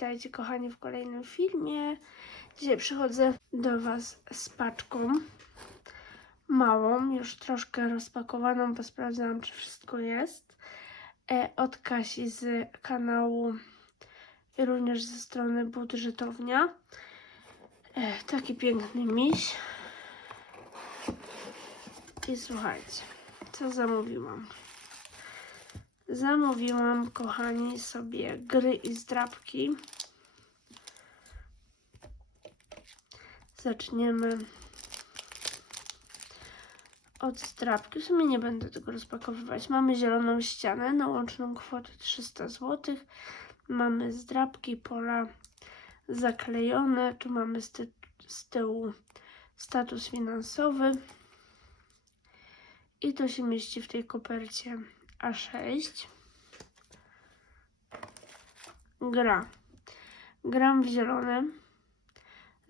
Witajcie kochani w kolejnym filmie. Dzisiaj przychodzę do Was z paczką małą, już troszkę rozpakowaną, bo sprawdzałam czy wszystko jest. E, od Kasi z kanału i również ze strony budżetownia. E, taki piękny miś. I słuchajcie, co zamówiłam. Zamówiłam, kochani, sobie gry i zdrabki. Zaczniemy od zdrabki. W sumie nie będę tego rozpakowywać. Mamy zieloną ścianę na łączną kwotę 300 zł. Mamy zdrabki, pola zaklejone. Tu mamy z, ty z tyłu status finansowy. I to się mieści w tej kopercie A6. Gra. Gram w zielone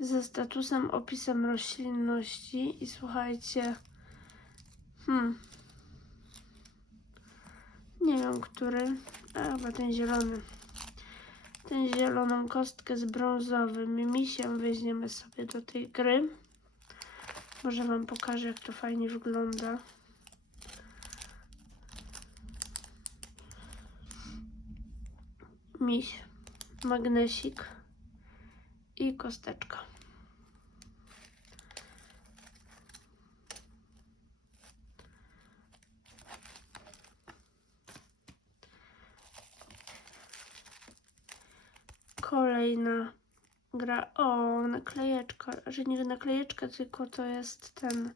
ze statusem, opisem roślinności i słuchajcie, hmm, nie wiem który, a chyba ten zielony. Ten zieloną kostkę z brązowym misiem weźmiemy sobie do tej gry. Może Wam pokażę, jak to fajnie wygląda. Miś, magnesik i kosteczka. Kolejna gra. O, naklejeczka. Że nie naklejeczka, tylko to jest ten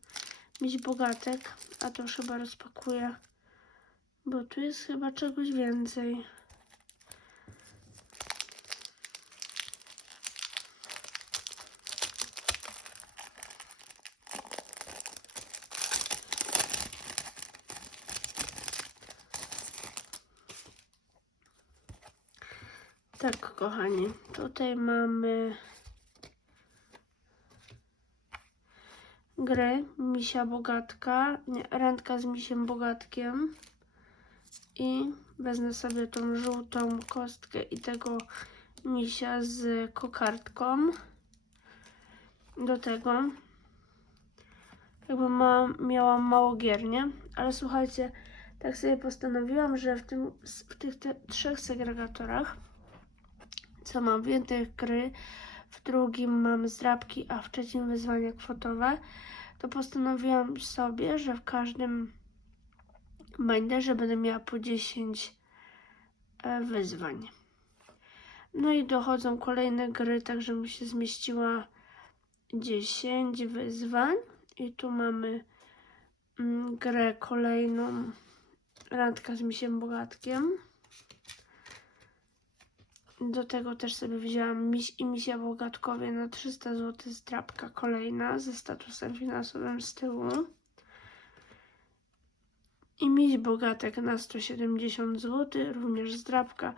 miś bogatek. A to już chyba rozpakuję, bo tu jest chyba czegoś więcej. Tak, kochani, tutaj mamy grę Misia Bogatka, nie, z Misiem Bogatkiem. I wezmę sobie tą żółtą kostkę i tego misia z kokardką. Do tego. Jakby ma, miałam mało gier, nie? Ale słuchajcie, tak sobie postanowiłam, że w, tym, w tych te, trzech segregatorach co mam więcej gry, w drugim mam zdrabki, a w trzecim wyzwania kwotowe, to postanowiłam sobie, że w każdym binderze będę miała po 10 e, wyzwań. No i dochodzą kolejne gry, także mi się zmieściła 10 wyzwań. I tu mamy mm, grę kolejną, randka z misiem bogatkiem. Do tego też sobie wzięłam miś i misia bogatkowie na 300 zł zdrabka kolejna ze statusem finansowym z tyłu. I miś bogatek na 170 zł, również zdrabka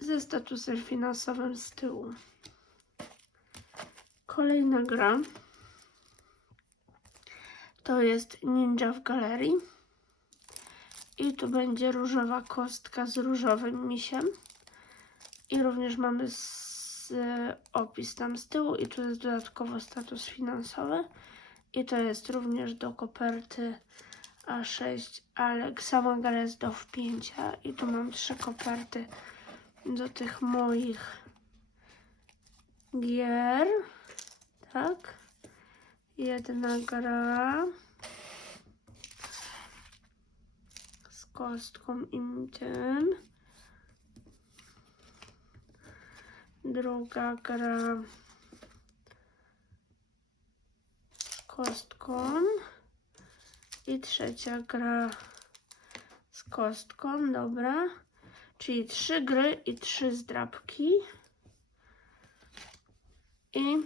ze statusem finansowym z tyłu. Kolejna gra to jest Ninja w Galerii. I tu będzie różowa kostka z różowym misiem. I również mamy z, opis tam z tyłu i tu jest dodatkowo status finansowy. I to jest również do koperty A6, ale sama gra jest do wpięcia. I tu mam trzy koperty do tych moich gier. Tak. Jedna gra z kostką i tym. Druga gra kostką. I trzecia gra z kostką, dobra. Czyli trzy gry i trzy zdrabki. I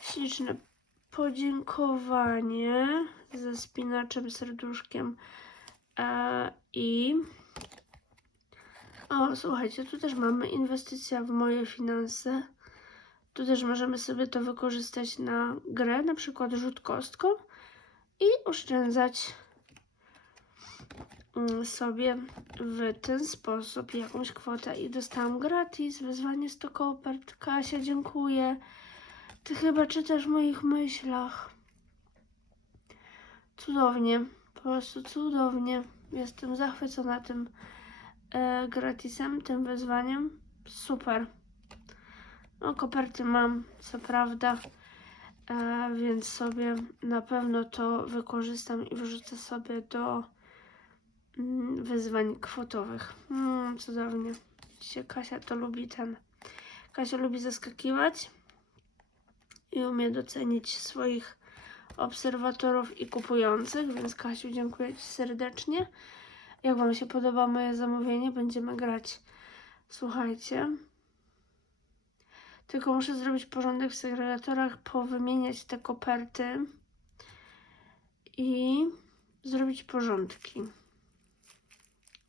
śliczne podziękowanie ze spinaczem, serduszkiem e, i o, słuchajcie, tu też mamy inwestycja w moje finanse. Tu też możemy sobie to wykorzystać na grę, na przykład rzut kostką i oszczędzać mm, sobie w ten sposób jakąś kwotę i dostałam gratis wyzwanie 100 kopert. Kasia, dziękuję. Ty chyba czytasz w moich myślach. Cudownie, po prostu cudownie. Jestem zachwycona tym e, gratisem, tym wyzwaniem. Super. No, koperty mam, co prawda, e, więc sobie na pewno to wykorzystam i wrzucę sobie do mm, wyzwań kwotowych. Mm, cudownie. Widzicie, Kasia to lubi ten. Kasia lubi zaskakiwać i umie docenić swoich obserwatorów i kupujących, więc Kasiu, dziękuję Ci serdecznie. Jak Wam się podoba moje zamówienie, będziemy grać. Słuchajcie. Tylko muszę zrobić porządek w segregatorach, powymieniać te koperty i zrobić porządki.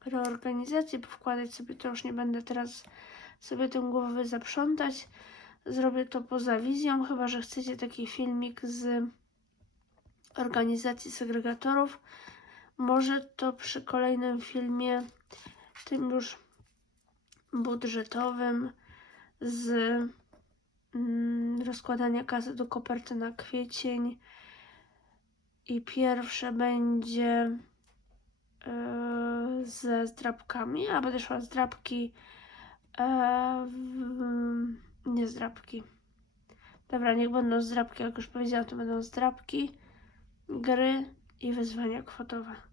Reorganizację powkładać sobie to już nie będę teraz sobie tym głowy zaprzątać. Zrobię to poza wizją, chyba że chcecie taki filmik z organizacji segregatorów. Może to przy kolejnym filmie, tym już budżetowym, z mm, rozkładania kasy do koperty na kwiecień. I pierwsze będzie e, ze zdrabkami, a będę szła zdrabki, e, w, nie zdrabki. Dobra, niech będą zdrabki, jak już powiedziałam, to będą zdrabki, gry i wyzwania kwotowe.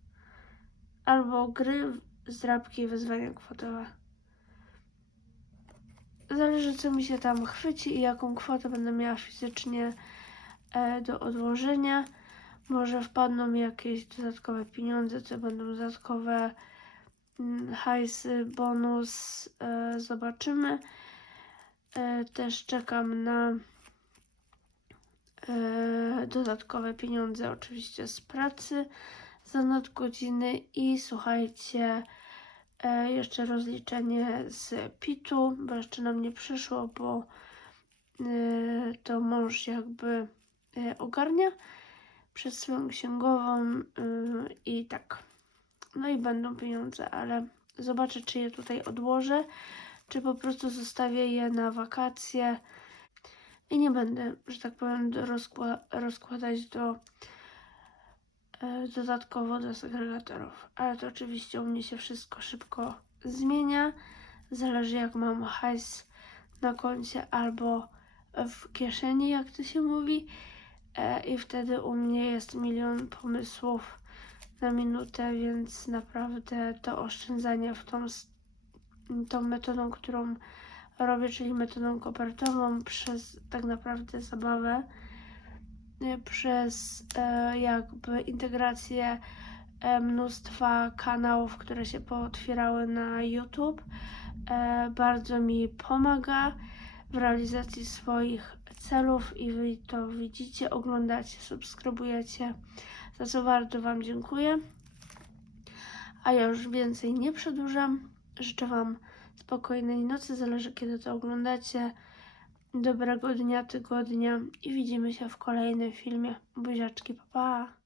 Albo gry, zdrabki i wyzwania kwotowe. Zależy, co mi się tam chwyci i jaką kwotę będę miała fizycznie e, do odłożenia. Może wpadną mi jakieś dodatkowe pieniądze, co będą dodatkowe mm, hajsy, bonus. E, zobaczymy. E, też czekam na dodatkowe pieniądze, oczywiście z pracy za nadgodziny i słuchajcie. E, jeszcze rozliczenie z PIT-u, bo jeszcze nam nie przyszło, bo e, to mąż jakby e, ogarnia przez swoją księgową i tak. No i będą pieniądze, ale zobaczę, czy je tutaj odłożę, czy po prostu zostawię je na wakacje i nie będę, że tak powiem, rozkła rozkładać do dodatkowo do segregatorów. Ale to oczywiście u mnie się wszystko szybko zmienia. Zależy jak mam hajs na koncie albo w kieszeni, jak to się mówi. E, I wtedy u mnie jest milion pomysłów na minutę, więc naprawdę to oszczędzanie w tą, tą metodą, którą robię, czyli metodą kopertową, przez tak naprawdę zabawę e, przez e, jakby integrację e, mnóstwa kanałów, które się pootwierały na YouTube. E, bardzo mi pomaga w realizacji swoich celów i wy to widzicie, oglądacie, subskrybujecie, za co bardzo Wam dziękuję. A ja już więcej nie przedłużam. Życzę Wam spokojnej nocy, zależy kiedy to oglądacie dobrego dnia, tygodnia i widzimy się w kolejnym filmie. Buziaczki, pa pa!